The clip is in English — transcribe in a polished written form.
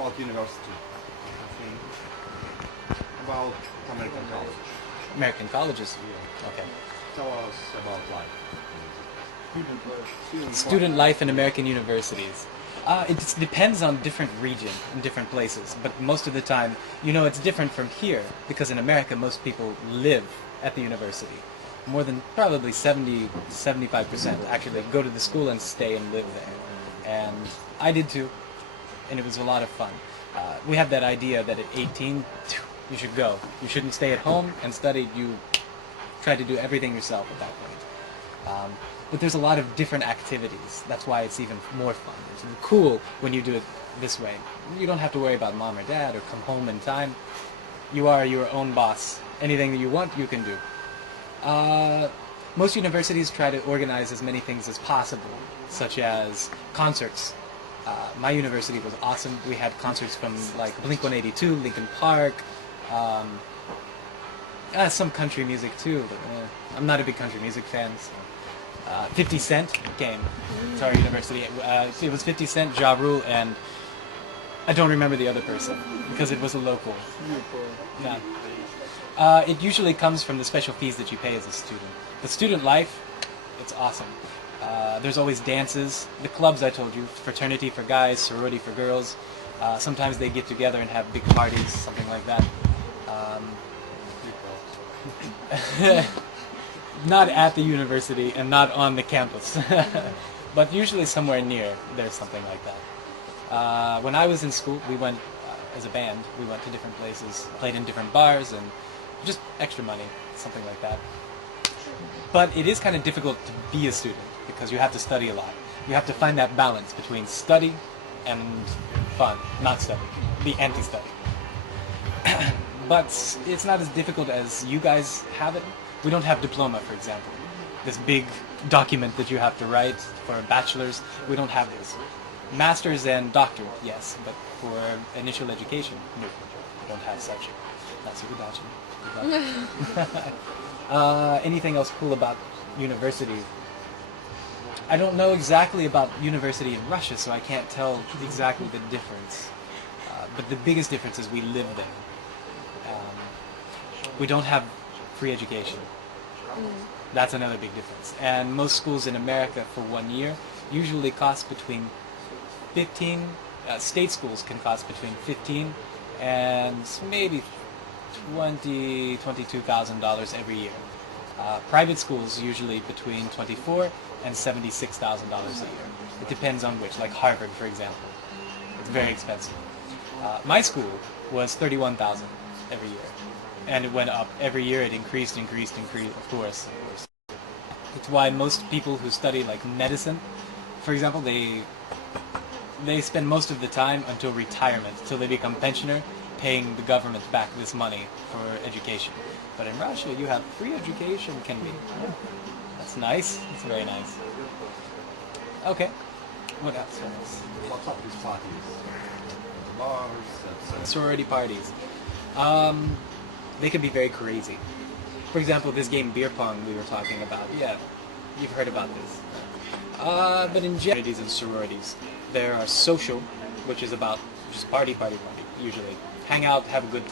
about university? I think about American college. American colleges. Yeah. Okay. Tell us about life. Student life in American universities. It just depends on different region and different places, but most of the time, it's different from here because in America, most people live at the university. More than probably 75% actually go to the school and stay and live there. And I did too, and it was a lot of fun. We have that idea that at 18, you should go. You shouldn't stay at home and study. You try to do everything yourself at that point. But there's a lot of different activities. That's why it's even more fun. It's cool when you do it this way. You don't have to worry about mom or dad or come home in time. You are your own boss. Anything that you want, you can do. Most universities try to organize as many things as possible, such as concerts. My university was awesome. We had concerts from like Blink-182, Linkin Park, some country music too, but I'm not a big country music fan. So. 50 Cent came to our university. It was 50 Cent, Ja Rule, and I don't remember the other person because it was a local. No. It usually comes from the special fees that you pay as a student. The student life, it's awesome. There's always dances. The clubs I told you, fraternity for guys, sorority for girls. Sometimes they get together and have big parties, something like that. Not at the university and not on the campus, but usually somewhere near there's something like that. When I was in school, we went as a band. We went to different places, played in different bars, and just extra money, something like that. But it is kind of difficult to be a student because you have to study a lot. You have to find that balance between study and fun, not study, be anti-study. But it's not as difficult as you guys have it. We don't have diploma, for example. This big document that you have to write for a bachelor's, we don't have this. Master's and doctor, yes, but for initial education, no, we don't have such. That's a good bachelor. Anything else cool about university? I don't know exactly about university in Russia, so I can't tell exactly the difference. But the biggest difference is we live there. We don't have free education. That's another big difference. And most schools in America for 1 year usually cost between 15, state schools can cost between 15 and maybe $22,000 every year. Private schools usually between $24,000 and $76,000 a year. It depends on which, like Harvard, for example. It's very expensive. My school was $31,000 every year. And it went up every year. It increased, of course. It's why most people who study like medicine, for example, they spend most of the time until retirement, till they become pensioner, paying the government back this money for education. But in Russia, you have free education, can be. Yeah. That's nice. It's very nice. Okay. What else? What's up with parties? Bars, sorority parties. They can be very crazy. For example, this game beer pong we were talking about. Yeah, you've heard about this. But in fraternities and sororities, there are social, which is about just party, usually. Hang out, have a good